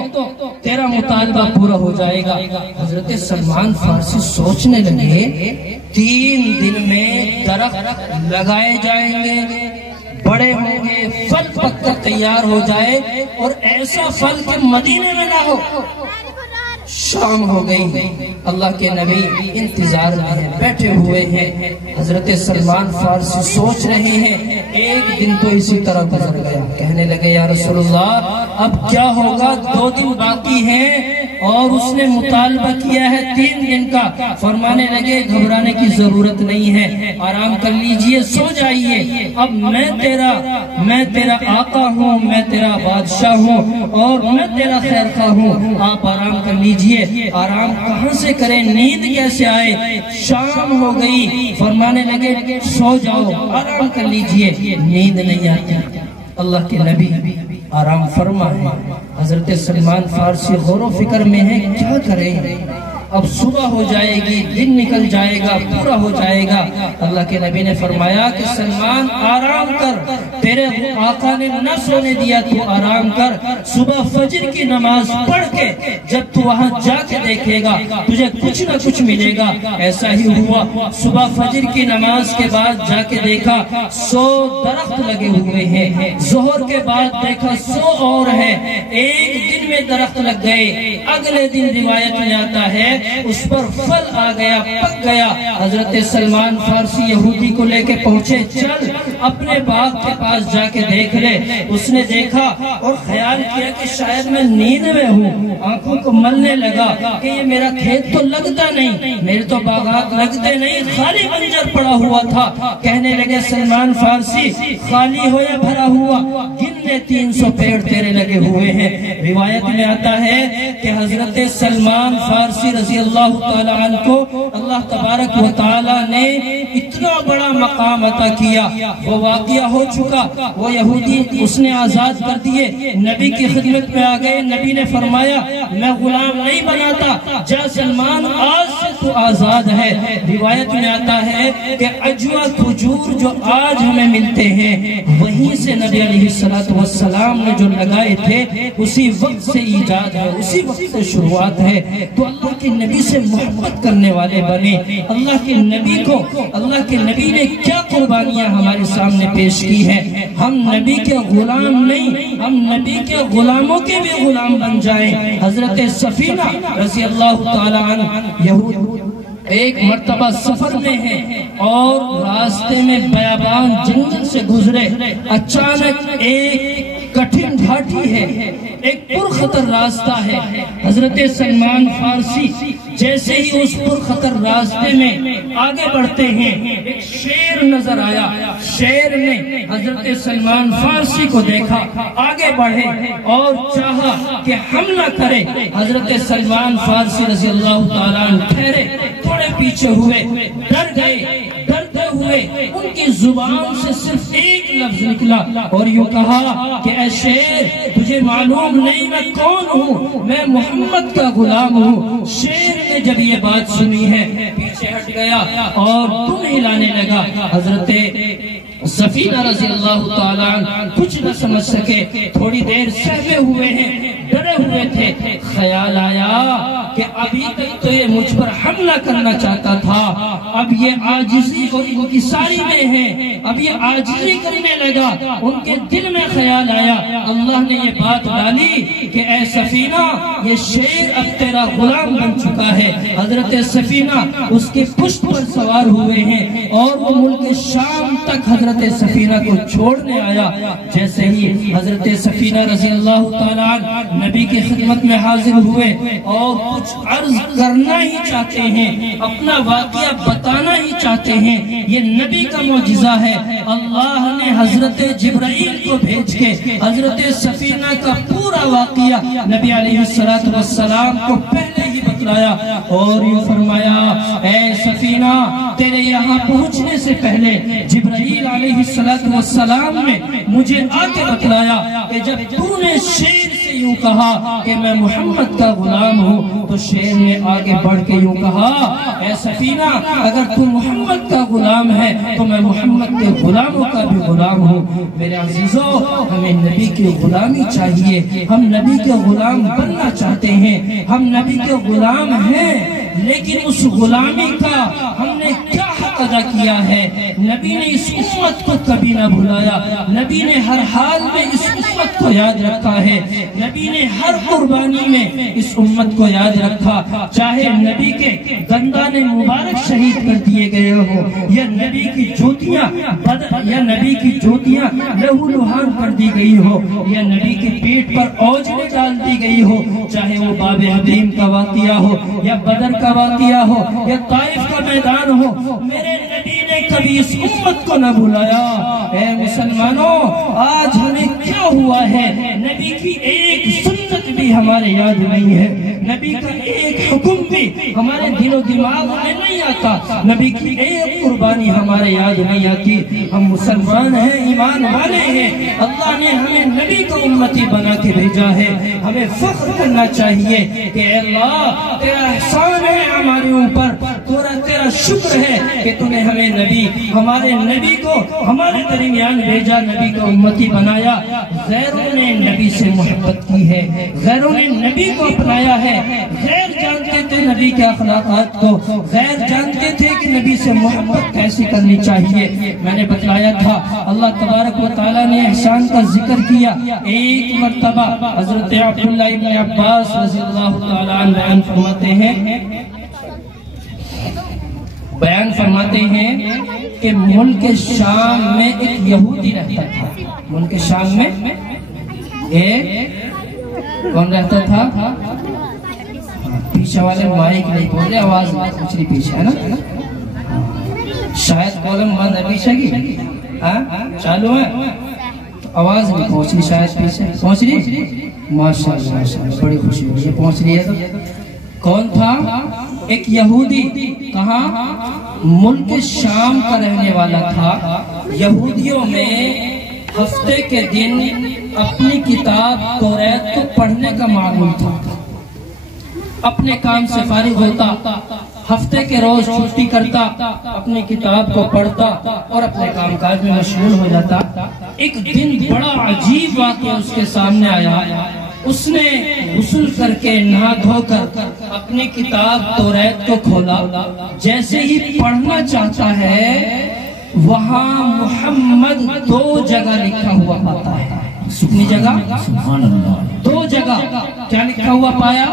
تیرا مطالبہ پورا ہو جائے گا. حضرت سلمان فارسی سوچنے لگے 3 دن میں درخت لگائے جائیں گے، بڑے ہوں گے، پھل پک کر تیار ہو جائے اور ایسا پھل کہ مدینے میں نہ ہو. شام ہو گئی، اللہ کے نبی انتظار میں بیٹھے ہوئے ہیں. حضرت سلمان فارسی سوچ رہے ہیں. ایک دن تو اسی طرح گزر گیا. کہنے لگے یا رسول اللہ، اب کیا ہوگا؟ 2 دن باقی ہیں اور اس نے مطالبہ کیا ہے 3 دن کا. فرمانے لگے گھبرانے کی ضرورت نہیں ہے، آرام کر لیجئے، سو جائیے. اب میں تیرا آقا ہوں، میں تیرا بادشاہ ہوں اور میں تیرا خیر خواہ ہوں. آپ آرام کر لیجئے. آرام کہاں سے کریں؟ نیند کیسے آئے؟ شام ہو گئی. فرمانے لگے سو جاؤ، آرام کر لیجئے. نیند نہیں آتی. اللہ کے نبی آرام فرما ہے. حضرت سلمان فارسی غور و فکر میں ہے، کیا کریں؟ اب صبح ہو جائے گی، دن نکل جائے گا، پورا ہو جائے گا. اللہ کے نبی نے فرمایا کہ سلمان آرام کر، تیرے آقا نے نہ سونے دیا، تو آرام کر. صبح فجر کی نماز پڑھ کے جب تو وہاں جا کے دیکھے گا تجھے کچھ نہ کچھ ملے گا. ایسا ہی ہوا. صبح فجر کی نماز کے بعد جا کے دیکھا 100 درخت لگے ہوئے ہیں. ظہر کے بعد دیکھا 100 اور ہے. ایک دن میں درخت لگ گئے. اگلے دن روایت میں آتا ہے اس پر پھل آ گیا، پک گیا. حضرت سلمان فارسی یہودی کو لے کے پہنچے. چل اپنے باغ کے پاس جا کے دیکھ لے۔ اس نے دیکھا اور خیال کیا کہ شاید میں نیند میں ہوں، آنکھوں کو ملنے لگا کہ یہ میرا کھیت تو لگتا نہیں، میرے تو باغات لگتے نہیں، خالی بنجر پڑا ہوا تھا۔ کہنے لگے سلمان فارسی خالی ہو یا بھرا ہوا، گن لے 300 پیڑ تیرے لگے ہوئے ہیں۔ روایت میں آتا ہے کہ حضرت سلمان فارسی رضی اللہ تعالیٰ عنہ کو اللہ تبارک و تعالیٰ نے اتنا بڑا مقام عطا کیا۔ وہ واقعہ ہو چکا، وہ یہودی اس نے آزاد کر دیے، نبی کی خدمت میں آ گئے۔ نبی نے فرمایا میں غلام نہیں بناتا، جا سلمان آج سے تو آزاد ہے۔ روایت میں آتا ہے کہ عجوہ کھجور جو آج ہمیں ملتے ہیں وہیں سے نبی علیہ السلام نے جو لگائے تھے اسی وقت سے ایجاد ہے، اسی وقت سے شروعات ہے۔ تو اللہ کے نبی سے محبت کرنے والے بنے۔ اللہ کے نبی کو، اللہ کے نبی نے کیا قربانیاں ہمارے سامنے پیش کی ہے۔ ہم نبی کے غلام نہیں، ہم نبی کے غلاموں کے بھی غلام بن جائیں۔ حضرت سفینہ رضی اللہ تعالیٰ عنہ ایک مرتبہ سفر میں ہیں اور راستے میں بیابان جنگل سے گزرے، اچانک ایک کٹھن گھاٹی ہے، ایک پرخطر راستہ ہے۔ حضرت سلمان فارسی جیسے ہی اس پرخطر راستے میں آگے بڑھتے ہیں، ایک شیر نظر آیا۔ شیر نے حضرت سلمان فارسی کو دیکھا، آگے بڑھے اور چاہا کہ حملہ کرے۔ حضرت سلمان فارسی رضی اللہ تعالیٰ عنہ ٹھہرے، تھوڑے پیچھے ہوئے، ڈر گئے۔ ڈرتے ہوئے ان کی زبان سے صرف ایک لفظ نکلا اور یوں کہا کہ اے شیر، تجھے معلوم نہیں میں کون ہوں، میں محمد کا غلام ہوں۔ شیر نے جب یہ بات سنی ہے پیچھے ہٹ گیا اور دم ہلانے لگا۔ حضرت سفینہ رضی اللہ تعالیٰ عنہ کچھ نہ سمجھ سکے، تھوڑی دیر سہمے ہوئے ہیں، ڈرے ہوئے تھے۔ خیال آیا کہ ابھی تک تو یہ مجھ پر حملہ کرنا چاہتا تھا، اب یہ عاجزی اور انکساری میں ہے، اب یہ عاجزی کرنے لگا۔ ان کے دل میں خیال آیا، اللہ نے یہ بات ڈالی کہ اے سفینہ، یہ شیر اب تیرا غلام بن چکا ہے۔ حضرت سفینہ اس کے پشت پر سوار ہوئے ہیں اور وہ ملک شام تک حضرت سفینہ کو چھوڑنے آیا۔ جیسے ہی حضرت سفینہ رضی اللہ تعالیٰ عنہ نبی کی خدمت میں حاضر ہوئے اور کچھ عرض کرنا ہی چاہتے ہیں، اپنا واقعہ بتانا ہی چاہتے ہیں، یہ نبی کا معجزہ ہے۔ اللہ نے حضرت جبرائیل کو بھیج کے حضرت سفینہ کا پورا واقعہ نبی علیہ السلام کو پہلے ہی بتلایا اور یہ فرمایا اے سفینہ، تیرے یہاں پہنچنے سے پہلے جبرائیل علیہ السلام نے مجھے آ کے بتلایا کہ جب تو نے شیر سے یوں کہا کہ میں محمد کا غلام ہوں تو شیر نے آگے بڑھ کے یوں کہا اے سفینہ، اگر تو محمد کا غلام ہے تو میں محمد کے غلاموں کا بھی غلام ہوں۔ میرے عزیزو، ہمیں نبی کی غلامی چاہیے، ہم نبی کے غلام بننا چاہتے ہیں، ہم نبی کے غلام ہیں، لیکن اس غلامی کا ہم نے کیا حق ادا کیا ہے؟ نبی نے اس امت کو کبھی نہ بھلایا، نبی نے ہر حال میں اس امت کو یاد رکھا ہے، نبی نے ہر قربانی میں اس امت کو یاد رکھا، چاہے نبی کے دندان مبارک شہید کر دیے گئے ہو یا نبی کی جوتیاں لہو لہان کر دی گئی ہو یا نبی کی پیٹ پر اوجھیں ڈال دی گئی ہو، چاہے وہ باب حدیم کا واقعہ ہو یا بدر کا واقعہ ہو یا طائف کا میدان ہو، میرے نبی نے کبھی اس امت کو نہ بھلایا۔ اے مسلمانوں، آج ہمیں کیا ہوا ہے؟ نبی کی ایک سنت بھی ہمارے یاد نہیں ہے، نبی کا ایک حکم بھی ہمارے دل و دماغ میں نہیں آتا، نبی کی ایک قربانی ہمارے یاد نہیں آتی۔ ہم مسلمان ہیں، ایمان والے ہیں، اللہ نے ہمیں نبی کو امتی بنا کے بھیجا ہے، ہمیں فخر کرنا چاہیے کہ اے اللہ تیرا احسان ہے ہمارے اوپر، تیرا شکر ہے کہ تو نے ہمیں نبی، ہمارے نبی کو ہمارے درمیان بھیجا، نبی کو امتی بنایا۔ غیروں نے نبی سے محبت کی ہے، غیروں نے نبی کو اپنایا ہے، غیر جانتے تھے نبی کے اخلاقات کو، غیر جانتے تھے کہ نبی سے محبت کیسے کرنی چاہیے۔ میں نے بتلایا تھا اللہ تبارک و تعالیٰ نے احسان کا ذکر کیا۔ ایک مرتبہ حضرت عبداللہ ابن عباس رضی اللہ تعالیٰ عنہ بیان فرماتے ہیں بیان فرماتے ہیں کہ ملک شام میں ایک یہودی رہتا تھا. ملک شام میں کون رہتا تھا؟ پیچھے والے مائک نہیں بول رہے, آواز کچھ نہیں پیچھے ہے نا, شاید کولم بند ہے پیچھے کی, چالو ہے, آواز نہیں پہنچ رہی, شاید پیچھے پہنچ رہی. ماشاءاللہ ماشاءاللہ, بڑی خوشی ہوئی پہنچ رہی ہے. تو کون تھا؟ ایک یہودی. کہاں؟ ملک شام کا رہنے والا تھا. یہودیوں میں ہفتے کے دن اپنی کتاب توریت کو پڑھنے کا معمول تھا. اپنے کام سے فارغ ہوتا, ہفتے کے روز چھٹی کرتا, اپنی کتاب کو پڑھتا اور اپنے کام کاج میں مشغول ہو جاتا. ایک دن بڑا عجیب واقعہ اس کے سامنے آیا. اس نے غسل کر کے نہا دھو کر اپنی کتاب توریت کو کھولا. جیسے ہی پڑھنا چاہتا ہے وہاں محمد 2 جگہ لکھا ہوا پاتا ہے. کتنی جگہ؟ سبحان اللہ, 2 جگہ. کیا لکھا ہوا پایا؟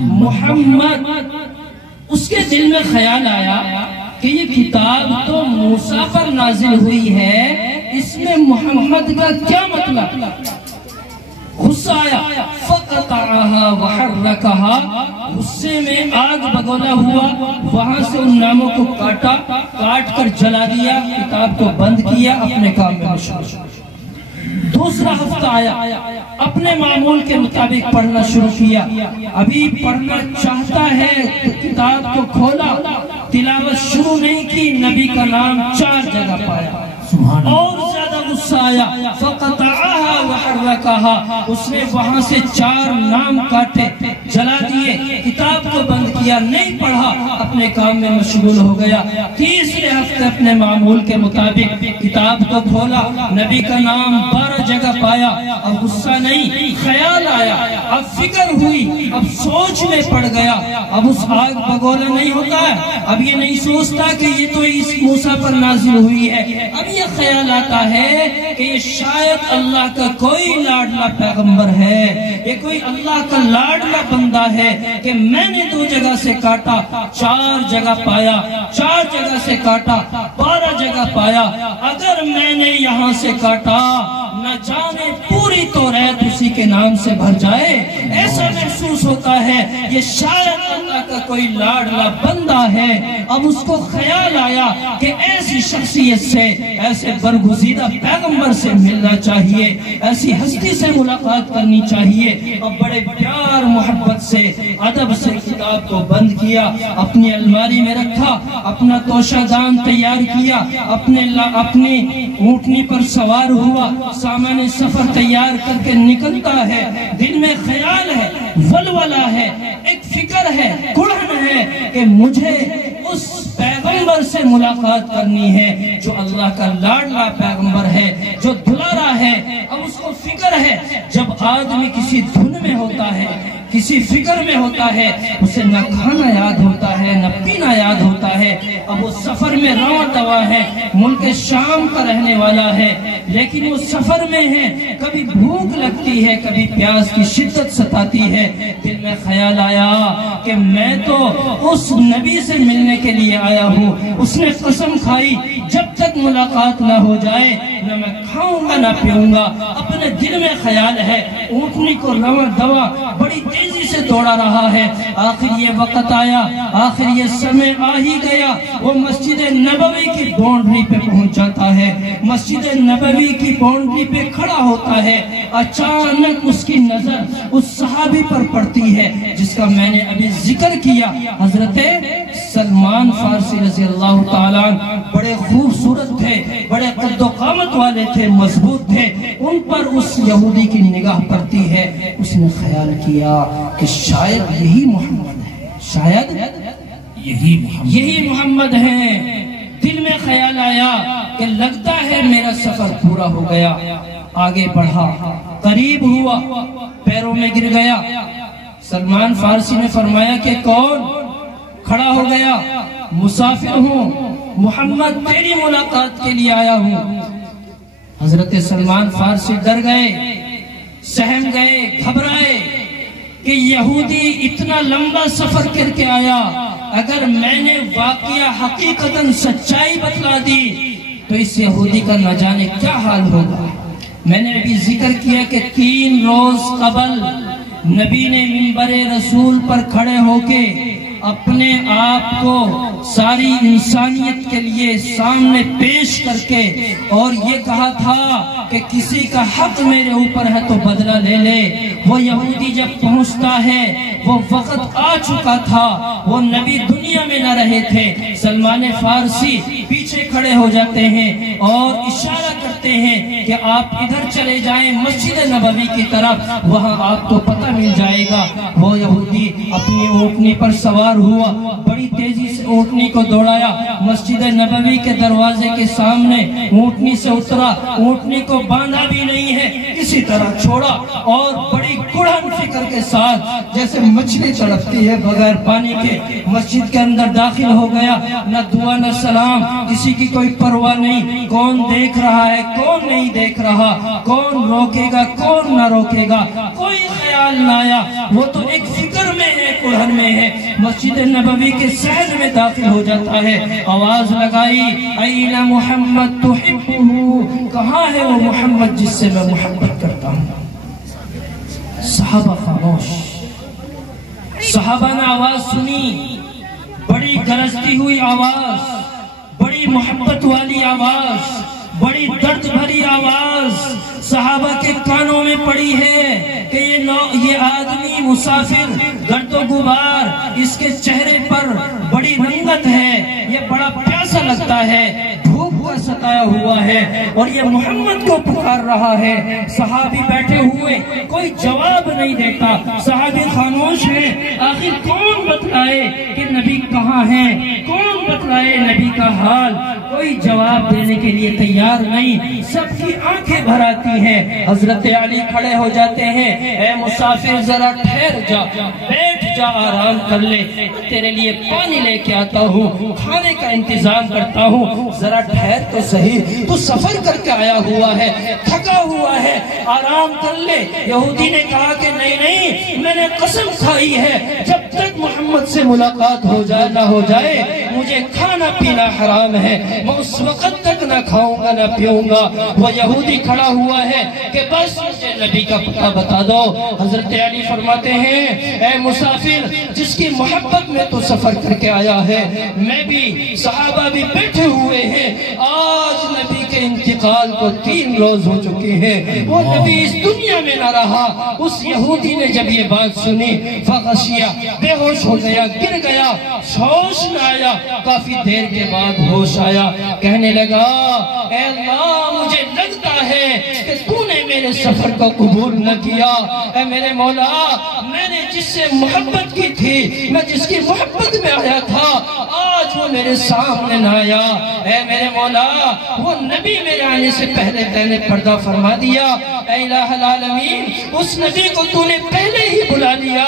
محمد. اس کے دل میں خیال آیا کہ یہ کتاب تو موسیٰ پر نازل ہوئی ہے, اس میں محمد کا کیا مطلب؟ غصہ آیا. فَقَطَعَهَا وَحَرَّكَهَا, غصے میں آگ بگولا ہوا. وہاں سے ان ناموں کو کاٹا, کاٹ کر جلا دیا, کتاب کو بند کیا, اپنے کام میں مشغول. دوسرا ہفتہ آیا, اپنے معمول کے مطابق پڑھنا شروع کیا. ابھی پڑھنا چاہتا ہے, کتاب کو کھولا, تلاوت شروع نہیں کی, نبی کا نام 4 جگہ پایا. اور زیادہ غصہ آیا. فَقَطَعَهَا وَحَرَّكَهَا, اس نے وہاں سے 4 نام کاٹے, جلا دیے, کتاب کو بند کیا, نہیں پڑھا, اپنے کام میں مشغول ہو گیا. تیسرے ہفتے اپنے معمول کے مطابق کتاب کو کھولا, نبی کا نام 12 جگہ پایا. اب غصہ نہیں, خیال آیا, اب فکر ہوئی, اب سوچ میں پڑ گیا. اب اس آگ بگولا نہیں ہوتا ہے, اب یہ نہیں سوچتا کہ یہ تو اس موسیٰ پر نازل ہوئی ہے. اب یہ خیال آتا ہے کہ یہ شاید اللہ کا کوئی لاڈلا پیغمبر ہے, یہ کوئی اللہ کا لاڈلا بندہ ہے کہ میں نے 2 جگہ سے کاٹا, 4 جگہ پایا, 4 جگہ سے کاٹا, 12 جگہ پایا. اگر میں نے یہاں سے کاٹا, نہ جانے پوری توریت اسی کے نام سے بھر جائے. ایسا محسوس ہوتا ہے یہ شاید اللہ کا کوئی لاڈلا بندہ ہے. اب اس کو خیال آیا کہ ایسی شخصیت سے, ایسے برگزیدہ پیغمبر سے ملنا چاہیے, ایسی ہستی سے ملاقات کرنی چاہیے. اور بڑے پیار محبت سے, ادب سے کتاب کو بند کیا, اپنی الماری میں رکھا, اپنا توشہ دان تیار کیا, اپنی اونٹنی پر سوار ہوا, سامان سفر تیار کر کے نکلتا ہے. دل میں خیال ہے, ولولہ ہے, ایک فکر ہے, کڑھن ہے کہ مجھے اس پیغمبر سے ملاقات کرنی ہے جو اللہ کا لاڈلا پیغمبر ہے, جو دلارا ہے. اب اس کو فکر ہے, جب آدمی کسی دھن میں ہوتا ہے, کسی فکر میں ہوتا ہے, اسے نہ کھانا یاد ہوتا ہے, نہ پینا یاد ہوتا ہے. اب وہ سفر میں رواں دوا ہے, ملک شام کا رہنے والا ہے, لیکن وہ سفر میں ہے, کبھی بھوک لگتی ہے, کبھی پیاس کی شدت ستاتی ہے. دل میں خیال آیا کہ میں تو اس نبی سے ملنے کے لیے آیا ہوں. اس نے قسم کھائی جب تک ملاقات نہ ہو جائے نہ میں کھاؤں گا نہ پیوں گا. اپنے دل میں خیال ہے, اونٹنی کو رواں دوا بڑی تیزی سے دوڑا رہا ہے. آخر یہ وقت آیا, آخر یہ سمے آ ہی گیا. وہ مسجد نبوی کی باؤنڈری پہ پہنچ جاتا ہے, مسجد نبوی کی باؤنڈری پہ کھڑا ہوتا ہے. اچانک اس کی نظر اس صحابی پر پڑتی ہے جس کا میں نے ابھی ذکر کیا, حضرت سلمان فارسی رضی اللہ تعالیٰ. بڑے خوبصورت تھے, بڑے قد و قامت والے تھے, مضبوط تھے. ان پر اس یہودی کی نگاہ پڑتی ہے. اس نے خیال کیا کہ شاید یہی محمد ہے, شاید یہی محمد ہے. دل میں خیال آیا کہ لگتا ہے میرا سفر پورا ہو گیا. آگے بڑھا, قریب ہوا, پیروں میں گر گیا. سلمان فارسی نے فرمایا کہ کون؟ کھڑا ہو گیا, مسافر ہوں, محمد تیری ملاقات کے لیے آیا ہوں. حضرت سلمان فارسی ڈر گئے, سہم گئے, گھبرائے کہ یہودی اتنا لمبا سفر کر کے آیا, اگر میں نے واقعہ حقیقتاً سچائی بتلا دی تو اس یہودی کا نہ جانے کیا حال ہوگا۔ میں نے ابھی ذکر کیا کہ 3 روز قبل نبی نے منبر رسول پر کھڑے ہو کے اپنے آپ کو ساری انسانیت کے لیے سامنے پیش کر کے اور یہ کہا تھا کہ کسی کا حق میرے اوپر ہے تو بدلہ لے لے۔ وہ یہودی جب پہنچتا ہے وہ وقت آ چکا تھا، وہ نبی دنیا میں نہ رہے تھے۔ سلمان فارسی پیچھے کھڑے ہو جاتے ہیں اور اشارہ کرتے ہیں کہ آپ ادھر چلے جائیں مسجد نبوی کی طرف، وہاں آپ کو پتہ مل جائے گا۔ وہ یہودی اپنی اونٹنی پر سوار ہوا، بڑی تیزی سے اونٹنی کو دوڑایا، مسجد نبوی کے دروازے کے سامنے اونٹنی سے اترا، اونٹنی کو باندھا بھی نہیں ہے، اسی طرح چھوڑا اور بڑی گڑھن فکر کے ساتھ جیسے مچھلی تڑپتی ہے بغیر پانی کے مسجد کے اندر داخل ہو گیا۔ نہ دعا نہ سلام، کسی کی کوئی پرواہ نہیں، کون دیکھ رہا ہے کون نہیں دیکھ رہا، کون روکے گا کون نہ روکے گا، کوئی خیال نہ آیا۔ وہ تو ایک فکر میں ہے، گڑھن میں ہے، مسجد نبوی کے صحن میں داخل ہو جاتا ہے۔ آواز لگائی، این محمد تحبہ، کہاں ہے وہ محمد جس سے میں محبت کرتا ہوں؟ صحابہ خاموش۔ صحابہ نے آواز سنی، بڑی گرجتی ہوئی آواز، بڑی محبت والی آواز، بڑی درد بھری آواز صحابہ کے کانوں میں پڑی ہے کہ یہ آدمی مسافر، گرد و غبار اس کے چہرے پر بڑی رنگت ہے، یہ بڑا پیاسا لگتا ہے، بھوک کا ستایا ہوا ہے اور یہ محمد کو پکار رہا ہے۔ صحابی بیٹھے ہوئے کوئی جواب نہیں دیتا، صحابی خاموش ہے۔ آخر کون بتلائے کہ نبی کہاں ہیں، کون بتلائے نبی کا حال؟ کوئی جواب دینے کے لیے تیار نہیں، سب کی آنکھیں بھر آتی ہیں۔ حضرت علی کھڑے ہو جاتے ہیں، اے مسافر ذرا ٹھہر جا، بیٹھ جا، آرام کر لے، تیرے لیے پانی لے کے آتا ہوں، کھانے کا انتظام کرتا ہوں، ذرا ٹھہر تو صحیح، تو سفر کر کے آیا ہوا ہے، تھکا ہوا ہے، آرام کر لے۔ یہودی نے کہا کہ نہیں نہیں، میں نے قسم کھائی ہے جب تک محمد سے ملاقات ہو جائے نہ ہو جائے مجھے کھانا پینا حرام ہے، میں اس وقت تک نہ کھاؤں گا نہ پیوں گا۔ وہ یہودی کھڑا ہوا ہے کہ بس مجھے نبی کا پتہ بتا دو۔ حضرت علی فرماتے ہیں، اے مسافر جس کی محبت میں تو سفر کر کے آیا ہے، میں بھی صحابہ بھی بیٹھے ہوئے ہیں، آج نبی کے انتقال کو 3 روز ہو چکے ہیں، وہ نبی اس دنیا میں نہ رہا۔ اس یہودی نے جب یہ بات سنی فغشیہ، بے ہوش ہو گیا، گر گیا، ہوش نہ آیا، کافی دیر کے بعد ہوش آیا، کہنے لگا اے اللہ مجھے لگتا ہے کہ تو نے میرے سفر کو قبول نہ کیا۔ اے میرے مولا، میں نے جس سے محبت کی تھی، میں جس کی محبت میں آیا تھا، آج وہ میرے سامنے نہ آیا۔ اے میرے مولا، وہ نبی میرے آنے سے پہلے نے پردہ فرما دیا۔ اے الہ العالمین، اس نبی کو تو نے پہلے ہی بلا لیا۔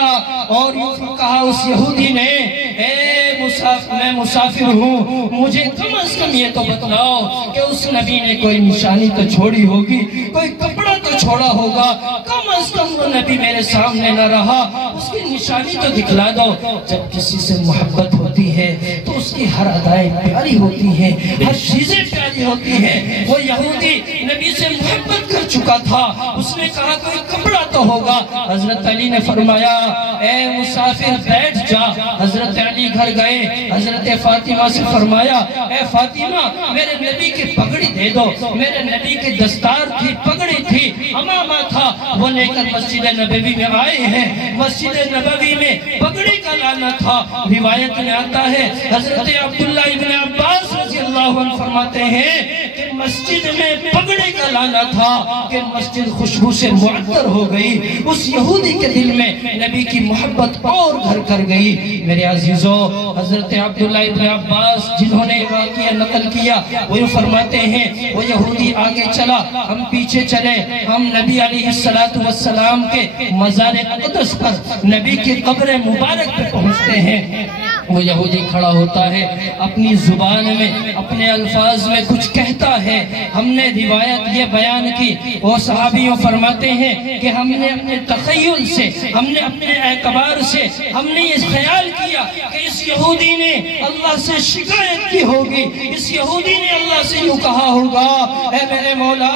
اور یوں کہا اس یہودی نے، اے میں مسافر ہوں، مجھے کم از کم یہ تو بتلاؤ کہ اس نبی نے کوئی نشانی تو چھوڑی ہوگی، کوئی کپڑا تو چھوڑا ہوگا، کم از کم وہ نبی میرے سامنے نہ رہا، اس کی نشانی تو دکھلا دو۔ جب کسی سے محبت ہوتی ہے تو اس کی ہر ادائیں پیاری ہوتی ہیں، ہر چیزیں پیاری ہوتی ہیں۔ وہ یہودی نبی سے محبت کر چکا تھا، اس نے کہا کوئی کپڑا تو ہوگا۔ حضرت علی نے فرمایا اے مسافر بیٹھ جا۔ حضرت علی گھر گئے، حضرت فاطمہ سے فرمایا اے فاطمہ میرے نبی کی پگڑی دے دو۔ میرے نبی کی دستار تھی، پگڑی تھی، امامہ تھا، وہ لے کر مسجد نبوی میں آئے ہیں۔ مسجد نبوی میں پگڑی کا لانا تھا۔ روایت میں آتا ہے حضرت عبداللہ ابن عباس رضی اللہ عنہ فرماتے ہیں کہ مسجد میں پگڑی کا لانا تھا کہ مسجد خوشبو سے معطر ہو گئی۔ اس یہودی کے دل میں نبی کی محبت اور گھر کر گئی۔ میرے عزیزو، حضرت عبداللہ ابن عباس جنہوں نے واقعہ نقل کیا وہ فرماتے ہیں وہ یہودی آگے چلا، ہم پیچھے چلے، ہم نبی علیہ السلام کے مزار اقدس پر، نبی کی قبر مبارک پہ پہنچتے ہیں۔ وہ یہودی کھڑا ہوتا ہے، اپنی زبان میں اپنے الفاظ میں کچھ کہتا ہے. ہم نے روایت یہ بیان کی، وہ صحابیوں فرماتے ہیں کہ ہم نے اپنے تخیل سے، ہم نے اپنے اعتبار سے ہم نے یہ خیال کیا کہ اس یہودی نے اللہ سے شکایت کی ہوگی، اس یہودی نے اللہ سے یوں کہا ہوگا، اے میرے مولا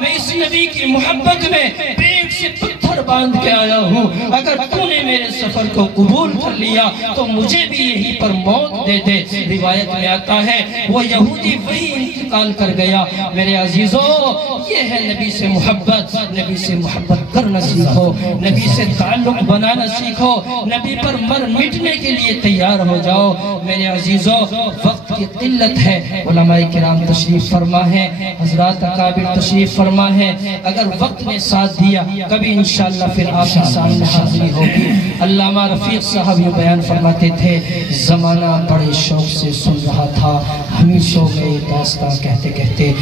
میں اس نبی کی محبت میں پیٹ سے پتھر باندھ کے آیا ہوں، اگر تو نے میرے سفر کو قبول کر لیا تو مجھے بھی یہی پر موت دے دے. روایت میں آتا ہے وہ یہودی وہی انتقال کر گیا. میرے عزیزو، یہ ہے نبی سے محبت. نبی سے محبت کرنا سیکھو، نبی سے تعلق بنانا سیکھو، نبی پر مر مٹنے کے لیے تیار ہو جاؤ. میرے عزیزو، وقت کی قلت ہے، علماء کرام تشریف فرما ہے، حضرات اکابر تشریف فرما ہے. اگر وقت نے ساتھ دیا کبھی انشاءاللہ پھر آپ کے سامنے حاضری ہوگی. علامہ رفیق صاحب یہ بیان فرماتے تھے، زمانہ بڑے شوق سے سن رہا تھا، ہم ہی سو گئے داستان کہتے کہتے.